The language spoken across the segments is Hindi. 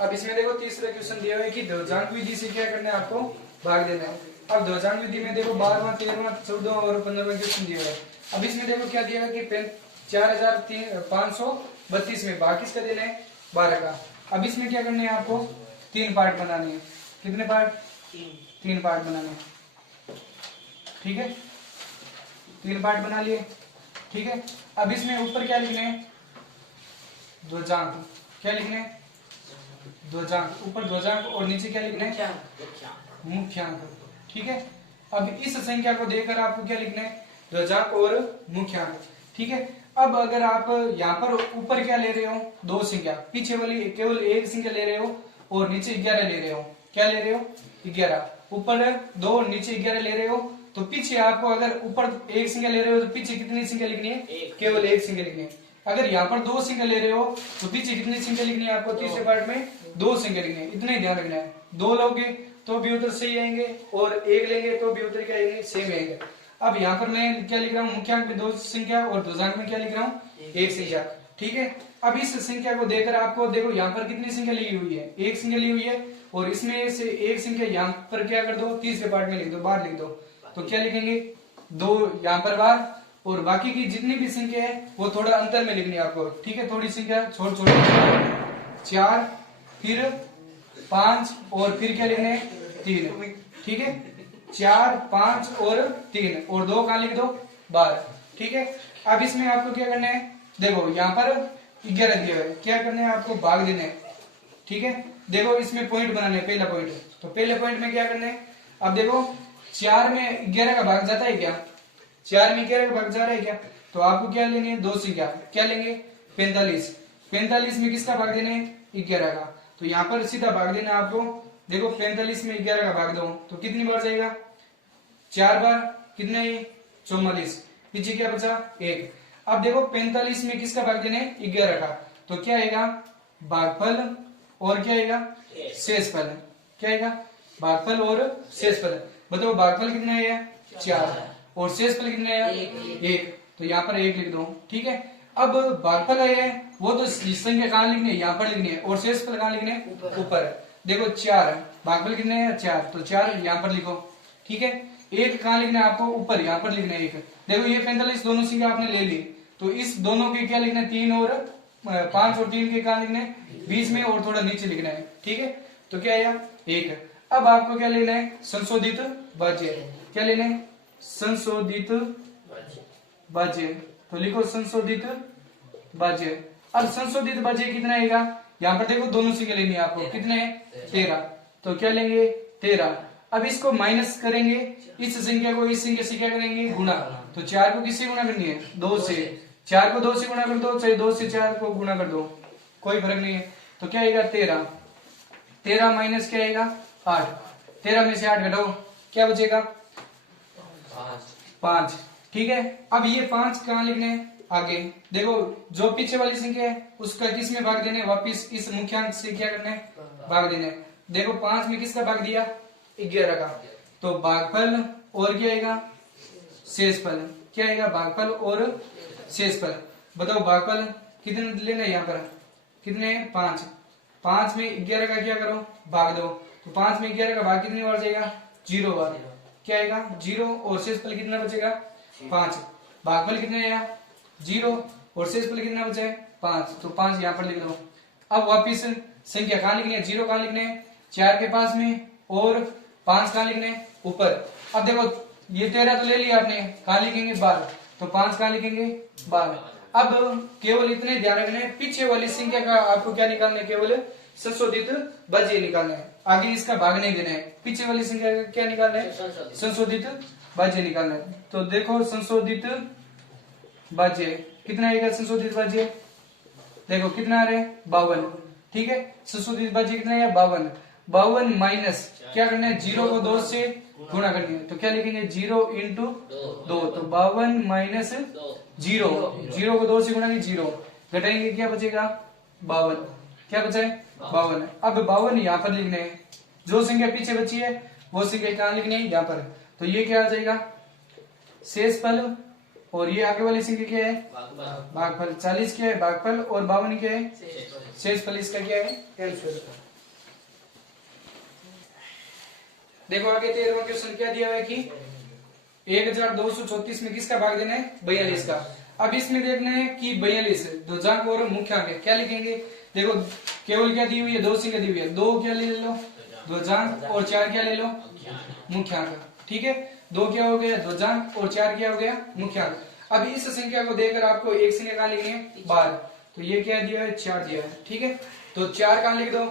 अब इसमें देखो तीसरा क्वेश्चन दिया हुआ है कि ध्वजांक विधि से क्या करना है, आपको भाग देना है। अब ध्वजांक विधि में देखो 12वां 13वां 14वां और 15वां क्वेश्चन दिया हुआ है। अब इसमें देखो क्या दिया है कि 4532 में भाग किसका देना है, 12 का। अब इसमें क्या करना है, आपको 3 पार्ट बनाने हैं। कितने पार्ट, 3 पार्ट बनाने हैं, ठीक है। 3 पार्ट बना लिए, ठीक है। अब इसमें ऊपर क्या लिखना है, ध्वजांक। क्या लिखना है, ध्वजांक। ऊपर ध्वजांक और नीचे क्या लिखना है, मुख्यांक, ठीक है। अब इस संख्या को देकर आपको क्या लिखना है, ध्वजांक और मुख्यांक, ठीक है। अब अगर आप यहाँ पर ऊपर क्या ले रहे हो, 2 संख्या, पीछे वाली केवल 1 संख्या ले रहे हो और नीचे 11 ले रहे हो। क्या ले रहे हो, 11। ऊपर 2 नीचे 11 ले रहे हो, तो पीछे आपको अगर ऊपर 1 संख्या ले रहे हो तो पीछे कितनी संख्या लिखनी है, केवल 1 संख्या लिखनी है। अगर यहाँ पर 2 संख्या ले रहे हो तो पीछे कितनी संख्या लिखनी है, आपको तीसरे पार्ट में 2 संख्या लिखनी है। इतना ही ध्यान रखना है। 2 लोगे तो भी उत्तर सही आएंगे और 1 लेंगे तो भी उत्तर क्या आएंगे, सेम आएंगे। अब यहाँ पर मैं क्या लिख रहा हूँ, मुख्यांक में 2 संख्या और ध्वजांक में क्या लिख रहा हूँ, 1 संख्या, ठीक है। अब इस संख्या को देकर आपको देखो यहाँ पर कितनी संख्या ली हुई है, 1 संख्या ली हुई है और इसमें से 1 संख्या यहाँ पर क्या कर दो, तीसरे पार्ट में लिख दो, बाहर लिख दो। तो क्या लिखेंगे, 2 यहाँ पर बाहर और बाकी की जितनी भी संख्या है वो थोड़ा अंतर में लिखनी है आपको, ठीक है। थोड़ी संख्या छोड़ 4 फिर 5 और फिर क्या लिखना है, 3, ठीक है। 4 5 और 3 और 2 कहां लिख दो, बाहर, ठीक है। अब इसमें आपको क्या करना है, देखो यहाँ पर 11 दिया है, क्या करना है, आपको भाग देना है, ठीक है। देखो इसमें पॉइंट बनाने है, पहला पॉइंट। तो पहले पॉइंट में क्या करना है, अब देखो 4 में 11 का भाग जाता है क्या, 4 में 11 का भाग जा रहा है क्या, तो आपको क्या लेनी है, 2 संख्या, क्या लेंगे, 45। 45 में किसका भाग देना है, 11 का। तो यहाँ पर सीधा भाग देना आपको। देखो 45 में 11 का भाग दो तो कितनी बार जाएगा, 4 बार, कितने है 44, पीछे क्या बचा 1। अब देखो 45 में किसका भाग देना है, 11 का। तो क्या आएगा, भागफल और क्या आएगा, शेषफल। क्या आएगा, भागफल और शेषफल। बताओ भागफल कितना है, 4 और शेषफल कितना है, 1। तो यहाँ पर 1 लिख दो, ठीक है। अब भागफल है वो तो संख्या कहाँ लिखनी है, यहाँ पर लिखनी है, और शेषफल कहाँ लिखने है, ऊपर। देखो 4, भागफल कितने हैं, 4, तो 4 यहाँ पर लिखो, ठीक है। 1 कहाँ लिखना है आपको, ऊपर, यहाँ पर लिखना है 1। देखो ये 45 दोनों संख्या आपने ले ली, तो इस दोनों के क्या लिखना है, 3 और 5 और 3 के कहाँ लिखना है, बीच में और थोड़ा नीचे लिखना है, ठीक है। तो क्या आया, 1। अब आपको क्या लेना है, संशोधित भाज्य। क्या लेना है, संशोधित भाज्य। तो लिखो संशोधित भाज्य। अब संशोधित भाज्य कितना आएगा, यहाँ पर देखो दोनों संख्या लेनी है आपको, कितने है, 13। तो क्या लेंगे, 13। अब इसको माइनस करेंगे, इस संख्या को इस संख्या से क्या करेंगे, गुणा। तो 4 को किससे गुणा करनी है, 2 से। 4 को 2 से गुणा कर दो, चाहे 2 से 4 को गुणा कर दो, कोई फर्क नहीं है। तो क्या आएगा, 13। 13 माइनस क्या आएगा, 8। 13 में से 8 घटाओ, क्या बचेगा, 5, ठीक है। अब ये 5 कहाँ लिखने हैं, आगे। देखो जो पीछे वाली संख्या है उसका किस में भाग देने, वापिस इस मुख्यांक से क्या करना है, भाग देना है। देखो 5 में किसका भाग दिया, 11 का। तो भागफल और क्या आएगा, शेषफल। क्या आएगा, भागफल और शेषफल। बताओ भागफल कितने लेना है, यहाँ पर कितने, 5। 5 में 11 का क्या करो, भाग दो। तो 5 में 11 का भाग कितनी बार जाएगा, 0 बार। क्या आएगा, 0 और शेषफल कितना बचेगा, 5। भागफल कितना आया, 0 और शेषफल कितना बचा है, 5। तो 5 यहाँ पर लिख दो। अब वापिस संख्या कहाँ लिखनी है, 0 कहाँ लिखने है, 4 के पास में, और 5 कहाँ लिखने हैं, ऊपर। अब देखो ये 13 तो ले लिया आपने, कहाँ लिखेंगे, 12। तो 5 कहाँ लिखेंगे, 12। अब केवल इतने ध्यान रखना है, पीछे वाली संख्या का आपको क्या निकालना है, केवल संशोधित भाज्य निकालना है, आगे इसका भाग नहीं देना है। पीछे वाली संख्या का क्या निकालना है, संशोधित भाज्य निकालना है। तो देखो संशोधित भाज्य कितना आएगा, संशोधित भाज्य देखो कितना आ रहा है, 52, ठीक है। संशोधित भाज्य कितना है, 52। 52 माइनस क्या करना है, 0 को 2 से गुणा करनी है। तो क्या लिखेंगे, 0 इंटू 2। तो 52 माइनस 0, 0 को 2 से गुणा नहीं, 0 घटाएंगे, क्या बचेगा, 52। क्या बचा है, 52। अब 52 यहाँ पर लिखने है, जो संख्या पीछे बची है वो संख्या कहाँ लिखनी है, यहाँ पर। तो ये क्या आ जाएगा, शेषफल, और ये आगे वाली संख्या क्या है, भागफल। 40 क्या है, भागफल, और 52 क्या है, शेषफल। इसका क्या है, आंसर। देखो आगे 13वां क्वेश्चन क्या दिया हुआ है कि 1234 में किसका भाग देना है 42 का। अब इसमें देखना है कि 42 ध्वजांक और मुख्यांक क्या लिखेंगे। देखो केवल क्या दी हुई है, दो संख्या दी हुई है, दो क्या ले लो ध्वजांक और चार क्या ले लो मुख्यांक। ठीक है, दो क्या हो गया ध्वजांक और चार क्या हो गया मुख्यांक। अब इस संख्या को देकर आपको एक संख्या कहाँ लिखनी है 12, तो ये क्या दिया है 4 दिया है। ठीक है, तो 4 कहाँ लिख दो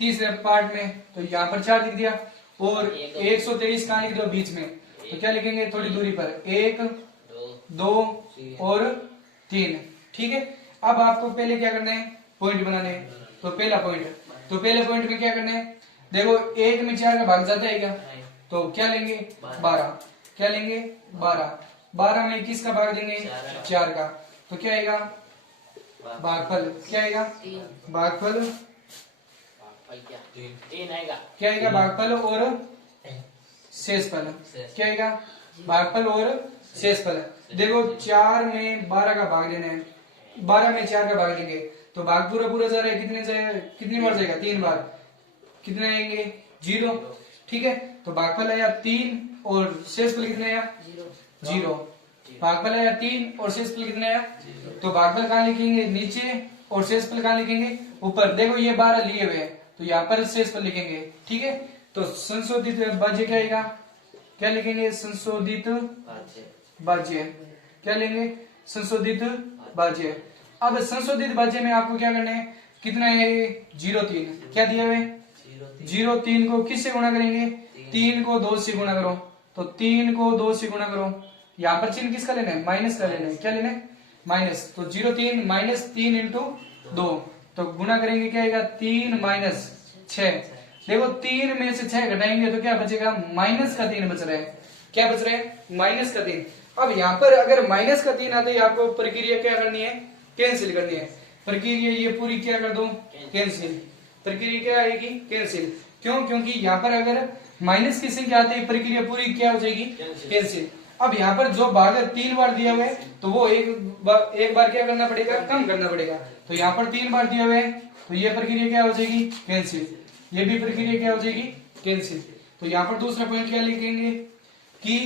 तीसरे पार्ट में, तो यहाँ पर 4 लिख दिया और 123 कहाँ लिख दो बीच में, तो क्या लिखेंगे थोड़ी दूरी पर 1 2 और 3। ठीक है, अब आपको पहले क्या करना है पॉइंट बनाने हैं, तो पहला पॉइंट, तो पहले पॉइंट में क्या करना है, देखो 1 में 4 का भाग जाता है क्या, तो क्या लेंगे 12, क्या लेंगे 12, 12 में किसका भाग देंगे 4 का, तो क्या आएगा भागफल, क्या आएगा भागफल, क्या आएगा भागफल और शेषफल, क्या आएगा भागफल और शेषफल। देखो 4 में 12 का भाग लेना है, 12 में 4 का भाग लेंगे तो भाग पूरा पूरा जा रहा है, कितनी बार जाएगा 3 बार, कितने आएंगे 0। ठीक है, तो भागफल आया 3 और शेषफल कितना आया 0, भागफल आया 3 और शेषफल कितना आया, तो भागफल कहाँ लिखेंगे नीचे और शेषफल कहाँ लिखेंगे ऊपर। देखो ये 12 लिए हुए हैं तो यहाँ पर शेषफल लिखेंगे। ठीक है, तो संशोधित भाज्य क्या आएगा, क्या लिखेंगे संशोधित भाज्य, क्या लेंगे संशोधित भाज्य। अब संशोधित भाज्य में आपको क्या करना है, कितना है 0,3, क्या दिया हुआ है 0,3 को किससे गुणा करेंगे, 3 को 2 से गुणा करो, तो 3 को 2 से गुणा करो, यहाँ पर चिन्ह किसका लेना है माइनस का लेना है, क्या लेना है माइनस, तो 0,3 माइनस 3 इंटू 2, तो गुणा करेंगे क्या आएगा 3 माइनस 6। देखो 3 में से 6 घटाएंगे तो क्या बचेगा माइनस का 3 बच रहा है, क्या बच रहा है माइनस का 3। अब यहाँ पर अगर माइनस का 3 आता है आपको प्रक्रिया क्या करनी है कैंसिल करनी है, प्रक्रिया ये पूरी क्या कर दो कैंसिल, प्रक्रिया क्या आएगी कैंसिल, क्यों क्योंकि यहाँ पर अगर माइनस की संख्या आती है प्रक्रिया पूरी क्या हो जाएगी कैंसिल। अब यहाँ पर जो भाग 3 बार दिया हुआ है तो वो एक बार क्या करना पड़ेगा कम करना पड़ेगा, तो यहाँ पर 3 बार दिया हुआ है तो ये प्रक्रिया क्या हो जाएगी कैंसिल, ये भी प्रक्रिया क्या हो जाएगी कैंसिल। तो यहाँ पर दूसरा पॉइंट क्या लिखेंगे कि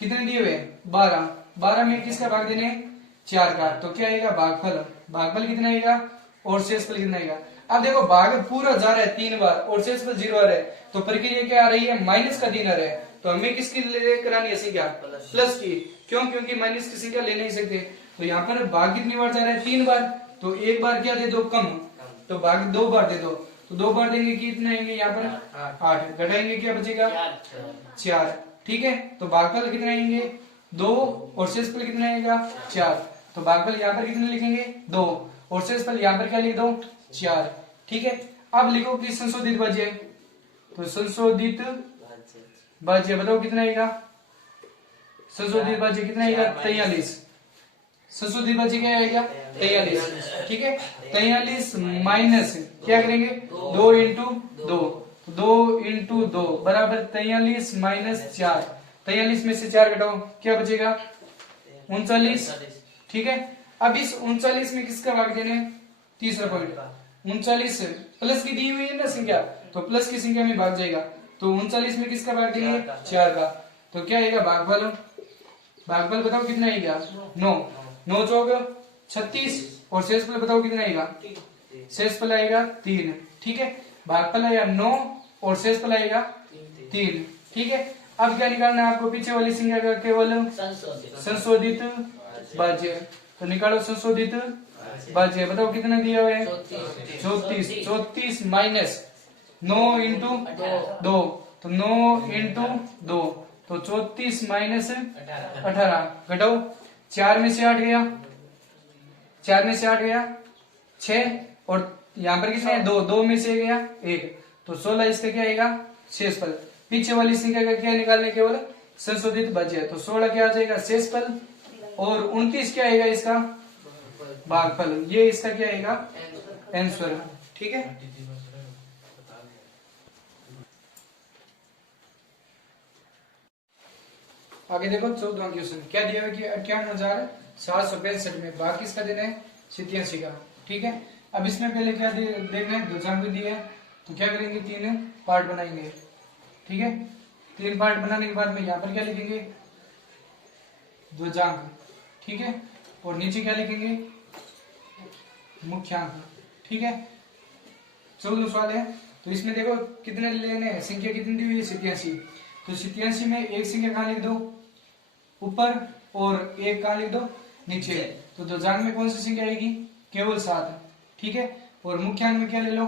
कितने दिए हुए 12, 12 में किसका भाग देने 4 का, तो क्या आएगा भागफल, भागफल कितना आएगा और शेषफल कितना आएगा। अब देखो भाग पूरा जा रहा है 3 बार और शेषफल 0 आ रहा है, तो प्रक्रिया क्या आ रही है माइनस का 3 आ रहा है, तो हमें किसकी लेकर आनी है संख्या प्लस की, क्यों क्योंकि माइनस की संख्या ले नहीं सकते। तो यहाँ पर भाग कितनी बार जा रहा है 3 बार, तो एक बार क्या दे दो कम, तो भाग 2 बार दे दो, तो 2 बार देंगे कितने आएंगे यहाँ पर 8, घटाएंगे क्या बचेगा 4। ठीक है, तो भागफल कितने आएंगे 2 और शेषफल कितना आएगा 4, तो भागफल यहाँ पर कितने लिखेंगे 2 और शेषफल यहाँ पर क्या लिख दो 4। ठीक है, अब लिखो कि संशोधित भाज्य, तो संशोधित भाज्य बताओ कितना आएगा, संशोधित भाज्य कितना आएगा 43, संशोधित भाज्य क्या आएगा 43। ठीक है, 43 माइनस क्या करेंगे 2 इंटू 2, 2 इंटू 2 बराबर 43 माइनस 4, 43 में से 4 घटाओ क्या बचेगा 39। ठीक है, अब इस 39 में किसका भाग देने, तीसरा पॉइंट 39 प्लस की दी हुई है ना संख्या, तो प्लस की संख्या में भाग जाएगा, तो 39 में किसका भाग देंगे 4 का, तो क्या आएगा भागफल, भागफल बताओ कितना आएगा 9, 9 चौक 36 और शेषफल बताओ कितना आएगा, शेषफल आएगा 3। ठीक है, भागफल आएगा 9 और शेषफल आएगा 3। ठीक है, अब क्या निकालना है आपको पीछे वाली संख्या का केवल संशोधित भाज्य, तो निकालो संशोधित भाज्य, बताओ कितना दिया हुआ है 34, 34 माइनस 9 इंटू 2, तो 9 इंटू 2, तो 34 माइनस 18, घटाओ 4 में से 8 गया, 4 में से 8 गया 6 और यहाँ पर कितना है 2, 2 में से गया 1, तो 16 इसका क्या आएगा शेषफल। पीछे वाली संख्या का क्या निकालने केवल संशोधित भाज्य, तो 16 क्या आ जाएगा शेषफल और 29 क्या आएगा इसका भागफल, ये इसका क्या आएगा आंसर। ठीक है, आगे देखो 14वां क्वेश्चन क्या दिया है कि 58,765 में भाग किसका देना है 87 का। ठीक है, अब इसमें पहले क्या देखना है ध्वजांक दिया है, तो क्या करेंगे 3 पार्ट बनाएंगे, ठीक है, 3 पार्ट बनाने के बाद में यहाँ पर क्या लिखेंगे, ध्वजांक, ठीक है, और नीचे क्या लिखेंगे, मुख्यांक, ठीक है। 14 सवाल है। तो इसमें देखो कितने लेने हैं, संख्या कितनी दी हुई है, 87। तो 87 में एक संख्या कहाँ लिख दो, ऊपर, और एक कहाँ लिख दो, नीचे। तो ध्वजांक में कौन सी संख्या आएगी, केवल 7, ठीक है। और मुख्यांक में क्या ले लो,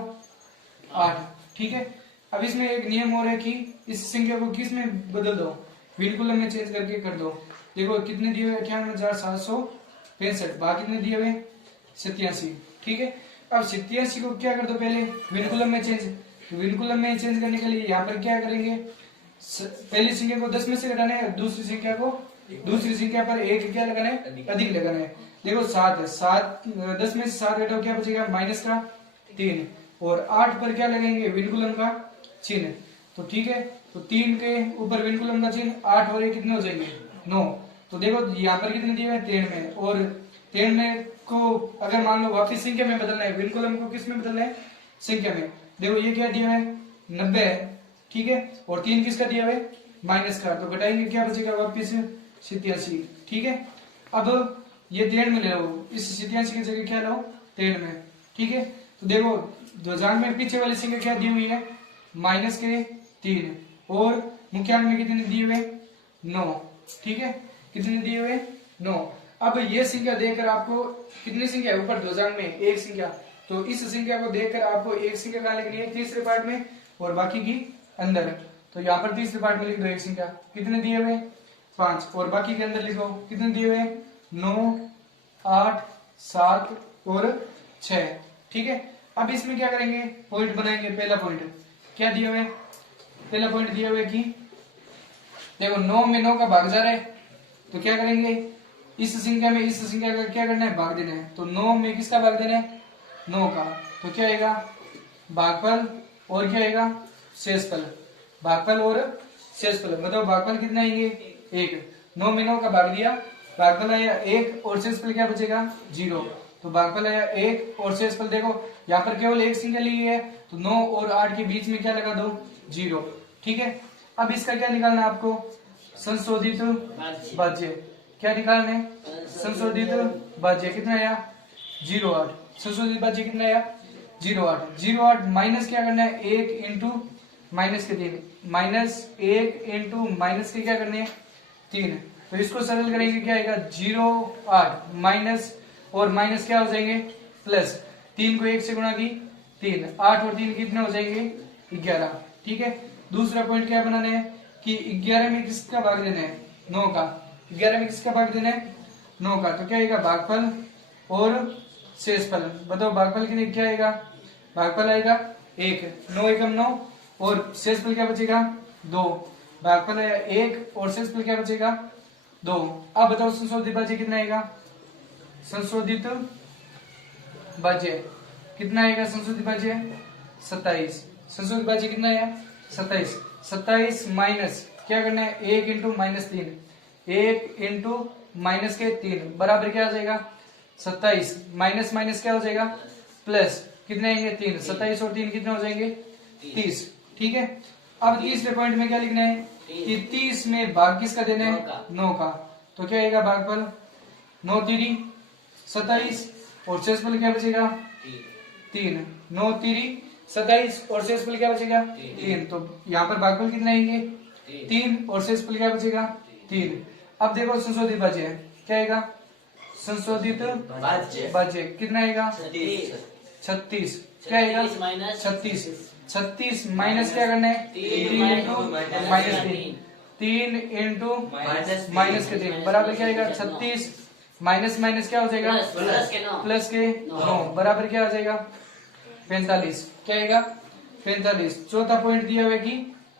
8, ठीक है। अब इसमें एक नियम और है कि इस संख्या को किस में बदल दो, विनकुलम में चेंज करके कर दो। देखो कितने दिए हुए, 98,765, बाकी कितने दिए हुए, 87, ठीक है। अब 87 को क्या कर दो, पहले विनकुलम में चेंज। विनकुलम में चेंज करने के लिए यहाँ पर क्या करेंगे, पहली संख्या को 10 में से घटाना है, दूसरी संख्या को, दूसरी संख्या पर एक क्या लगाना है, अधिक लगाना है। देखो 7 है, 10 में से 7 घटाओ, क्या बचेगा, माइनस का 3, और 8 पर क्या लगाएंगे, विनकुलम का चिन्ह। तो ठीक है, तो 3 के ऊपर विनकुलम का चिन्ह, 8 और 1 कितने हो जाएंगे, 9। तो देखो यहाँ पर कितने दिए हुए, 93, और 93 को अगर मान लो वापिस संख्या में बदलना है, विनकुलम को किस में बदलना है, संख्या में। देखो ये क्या दिया है, 90 है, ठीक है, और 3 किसका दिया हुआ है, माइनस का। तो घटाएंगे, क्या बचेगा वापिस, 87, ठीक है। अब ये 93 में ले लो, इस 87 की जगह क्या लो, 93 में, ठीक है। तो देखो ध्वजांक में पीछे वाली संख्या क्या दी हुई है, माइनस के 3, और मुख्यांक में कितने दिए हुए, 9, ठीक है, कितने दिए हुए, 9। अब ये संख्या देखकर आपको, कितनी संख्या है ऊपर ध्वजांक में, एक संख्या। तो इस संख्या को देखकर आपको एक संख्या कहाँ लिखनी है, तीसरे पार्ट में, और बाकी की अंदर। तो यहाँ पर तीसरे पार्ट में लिख दो एक संख्या, कितने दिए हुए, 5, और बाकी के अंदर लिखो कितने दिए हुए, 9, 8, 7 और 6, ठीक है। अब इसमें क्या करेंगे, पॉइंट बनाएंगे। पहला पॉइंट क्या दिया हुआ है, पहला पॉइंट दिया हुआ है कि देखो 9 में 9 का भाग जा रहा है, तो क्या करेंगे, इस संख्या में इस संख्या का क्या करना है, भाग देना है। तो 9 में किसका भाग देना है, 9 का। तो क्या आएगा, भागफल और क्या आएगा, शेषफल। भागफल और शेषफल, बताओ भागफल कितना आएंगे, 1। 9 में 9 का भाग दिया, भागफल आया 1, और शेषफल क्या बचेगा, 0। तो भागफल आया 1, और शेषफल देखो यहाँ पर केवल एक संख्या ली है, तो 9 और 8 के बीच में क्या लगा दो, 0, ठीक है। अब इसका क्या निकालना है आपको, संशोधित भाज्य। क्या निकालना है, संशोधित भाज्य। कितना आया, 0,8। संशोधित भाज्य कितना आया, 0,8। 0,8 माइनस क्या करना है, 1 इंटू माइनस के 3, -1 इंटू माइनस के क्या करने हैं, 3। तो इसको सरल करेंगे, क्या आएगा, 0,8 माइनस, और माइनस क्या हो जाएंगे, प्लस। 3 को 1 से गुणा की 3, 8 और 3 कितने हो जाएंगे, 11, ठीक है। दूसरा पॉइंट क्या बनाना है कि 11 में किसका भाग देना है, 9 का। 11 में किसका भाग देना है, 9 का। तो क्या आएगा, भागफल और शेषफल। बताओ भागफल कितने, क्या आएगा, भागफल आएगा 1, 9 एकम 9, और शेषफल क्या बचेगा, 2। भागफल आया 1, और शेषफल क्या बचेगा, 2। अब बताओ संशोधित भाज्य कितना आएगा, संशोधित भाज्य कितना आएगा, संशोधित भाज्य 27। संशोधित भाज्य कितना आया, 27। 27 माइनस क्या करना है, 1 इंटू माइनस 3, 1 इंटू माइनस के 3 बराबर क्या आ जाएगा, 27। माइनस माइनस क्या हो जाएगा, प्लस। कितने आएंगे, 3। 27 और 3 कितने हो जाएंगे, 30, ठीक है। अब तीसरे पॉइंट में क्या लिखना है कि 30 में भाग किसका देना है, 9 का। तो क्या आएगा, भागफल 9 3 27, और शेषफल क्या बचेगा, 3। 9 3 27, और शेषफल क्या बचेगा, 3। तो यहाँ पर भागफल कितना आएंगे, 3, और शेषफल क्या बचेगा, 3। अब देखो संशोधित भाज्य क्या आएगा, संशोधित भाज्य कितना आएगा, 36। क्या आएगा, 36। 36 माइनस क्या करना है, 3 इंटू माइनस 3 इंटू माइनस के 3 बराबर क्या आएगा, 36 माइनस माइनस क्या हो जाएगा, प्लस के 9 बराबर क्या आ जाएगा, 45। क्या आएगा, 45। चौथा पॉइंट दिया हुआ है कि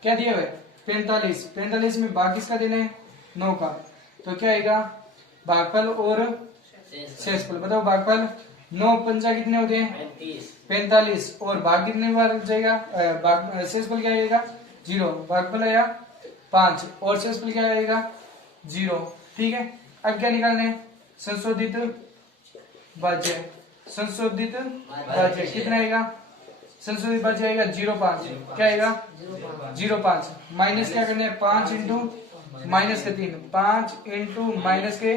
क्या दिया हुआ है, 45। 45 में भाग किसका देना है, 9 का। तो क्या आएगा, भागफल और शेषफल। बताओ भागफल 9 पंजा कितने होते हैं, 45, और भाग कितने बार जाएगा, शेषफल क्या आएगा, 0। भागफल आया 5, और शेषफल क्या आएगा, 0, ठीक है। अब क्या निकालना है, संशोधित भाज्य। संशोधित भाज्य कितना आएगा, संशोधित बच जाएगा 0.5, क्या आएगा 0.5, माइनस क्या करना है 5 इंटू माइनस के 3, 5 इंटू माइनस के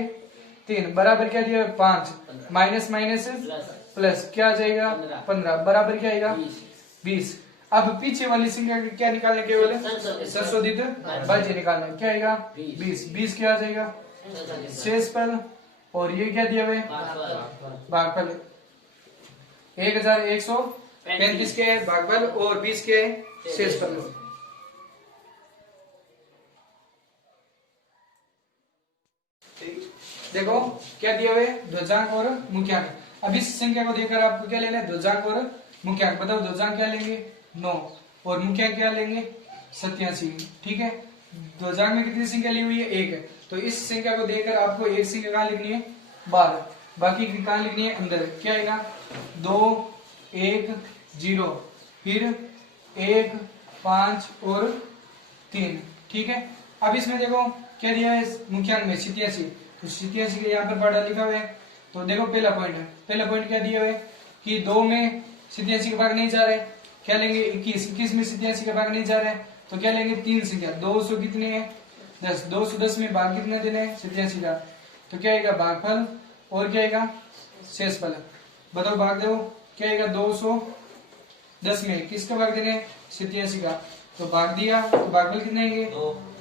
3 बराबर क्या दिया 5, माइनस माइनस प्लस क्या आ जाएगा 15 बराबर क्या आएगा 20। अब पीछे वाली संख्या क्या निकालने केवल संशोधित भाज्य निकालना है, क्या आएगा 20, 20 क्या आ जाएगा शेषफल, और ये क्या दिया हुआ है भागफल, 1135 के है भागफल और 20 के है शेषफल। देखो क्या दिया हुआ है ध्वजांक और मुख्यांक। अब इस संख्या को देखकर आपको क्या लेना है ध्वजांक और मुख्यांक। बताओ ध्वजांक क्या लेंगे 9 और मुख्यांक क्या लेंगे 87, ठीक है। ध्वजांक में कितनी संख्या ली हुई है 1 है, तो इस संख्या को देखकर आपको एक संख्या कहाँ लिखनी है 12, बाकी कहाँ लिखनी है अंदर, क्या आएगा 2 1 0 फिर 1 5 और 3, ठीक है। अब इसमें देखो क्या दिया है मुख्यांक में 87, तो 87 के यहाँ पर पढ़ा लिखा हुआ है। तो देखो पहला पॉइंट है, पहला पॉइंट क्या दिया हुआ है कि 2 में 87 का भाग नहीं जा रहा है, क्या लेंगे 21 में 87 का भाग नहीं जा रहा है, तो क्या लेंगे 3 संख्या 200 कितने है 10, 210 में भाग कितना देना है 87 का, तो क्या आएगा भागफल और क्या आएगा शेषफल। बताओ भाग दो क्या आएगा 210 में किसका भाग देना है 87 का, तो भाग दिया तो भागफल कितने आएंगे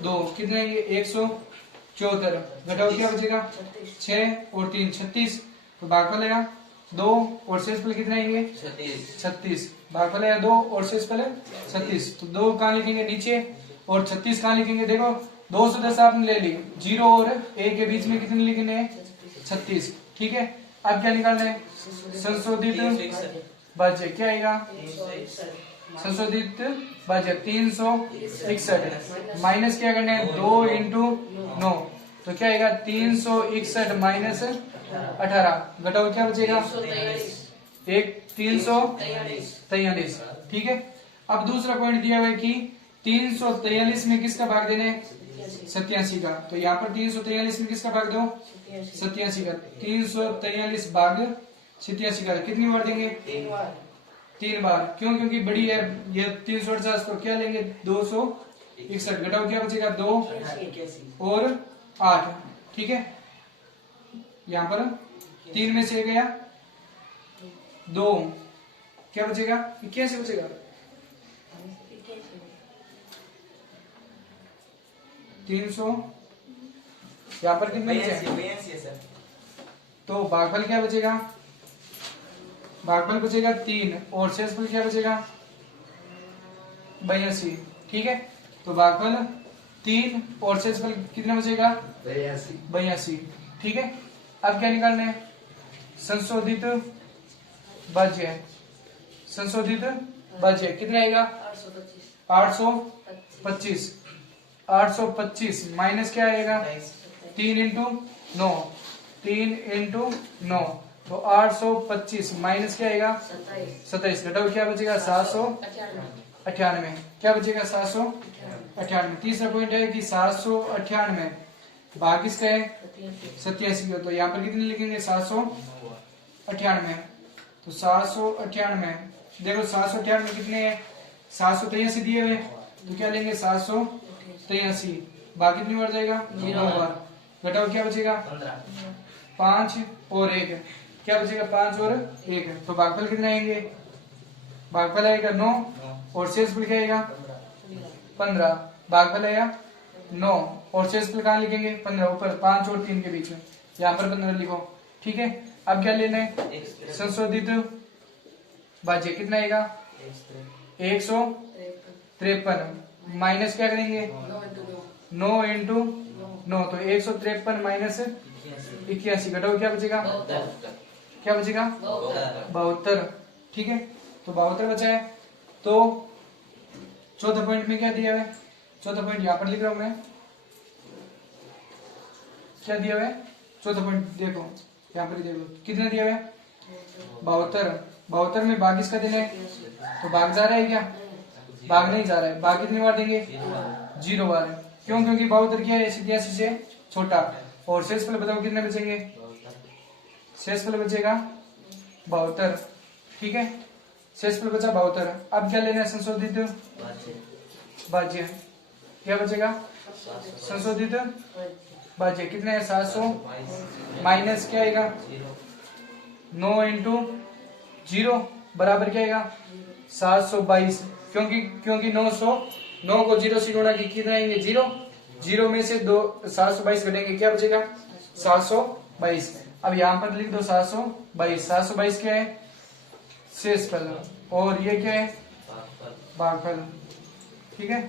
2 कितने आएंगे 174, घटाओ क्या बचेगा 6 और 3 36, तो भागफल आएगा 2 और शेषफल कितने आएंगे 36, भागफल आया 2 और शेषफल 36, तो 2 कहाँ लिखेंगे नीचे और 36 कहाँ लिखेंगे। देखो 210 आपने ले ली, 0 और 1 के बीच में कितने लिखने हैं 36, ठीक है। अब क्या निकालना है संशोधित भाज्य, क्या आएगा संशोधित भाज्य 361 माइनस क्या करना है 2 इंटू 9, तो क्या आएगा 361 माइनस 18, घटाओ क्या बचेगा 343, ठीक है। अब दूसरा पॉइंट दिया हुआ है कि 343 में किसका भाग देना है 87 का, तो यहाँ पर 343 में किसका भाग दो 87 का, 343 भाग 87 का कितनी बार देंगे 3 बार, क्यों क्योंकि बड़ी है ये 348, तो क्या लेंगे 261, घटाओ क्या बचेगा 2 और 8, ठीक है। यहाँ पर 3 में से गया 2, क्या बचेगा 81 बचेगा, 300 यहाँ पर कितने बचे, तो भागफल क्या बचेगा, भागफल बचेगा 3 और शेषफल क्या बचेगा 82, ठीक है। तो भागफल 3 और शेषफल कितना बचेगा 82, ठीक है। अब क्या निकालना है संशोधित भाज्य, संशोधित भाज्य कितना आएगा 825, 825 माइनस क्या आएगा 3 इंटू 9, 3 इंटू 9, तो 825 माइनस क्या आएगा 27, घटाओ क्या बचेगा 798, क्या बचेगा 798। तीसरा पॉइंट है कि 798 भाग किसका है 87 का, तो यहाँ पर कितने लिखेंगे 798, तो 798 देखो 798 कितने हैं 783 दिए हुए, तो क्या लेंगे 783, बाकी कितनी बार जाएगा 9 बार, घटाओ क्या बचेगा 5 और 1, क्या बचेगा 5 और 1, तो भागफल कितने आएंगे, भागफल आएगा 9 और शेषफल क्या आएगा 15, भागफल आएगा 9 और शेषफल कहाँ लिखेंगे 15, ऊपर 5 और 3 के बीच में, यहाँ पर 15 लिखो, ठीक है। अब क्या लेना है संशोधित भाज्य कितना आएगा 153, माइनस क्या करेंगे 9 इंटू 9, तो 153 माइनस 81, घटाओ क्या बचेगा, क्या बचेगा 72, ठीक है। तो 72 बचा है। तो चौथा पॉइंट में क्या दिया है, चौथा पॉइंट यहाँ पर लिख रहा हूं मैं, क्या दिया है चौथा पॉइंट देखो यहाँ पर देखो कितना दिया है 72, 72 में भाग किसका देना है, तो भाग जा रहा है क्या, भाग नहीं जा रहा है, भाग कितनी बार देंगे 0 बार, क्यों क्योंकि 72 क्या है 87 से छोटा, और शेषफल बताओ कितने बचेंगे, शेषफल बचेगा 72, ठीक है। शेषफल बचा 72। अब क्या लेना है संशोधित भाज्य, क्या बचेगा संशोधित भाज्य, कितने है 700 माइनस क्या आएगा 9 इंटू 0 बराबर क्या आएगा 722, क्योंकि 9 को 0 से गुणा कितने आएंगे 0, 0 में से 722 घटेंगे क्या बचेगा 722। अब यहां पर लिख दो 722 क्या है शेषफल और ये क्या है भागफल, ठीक है।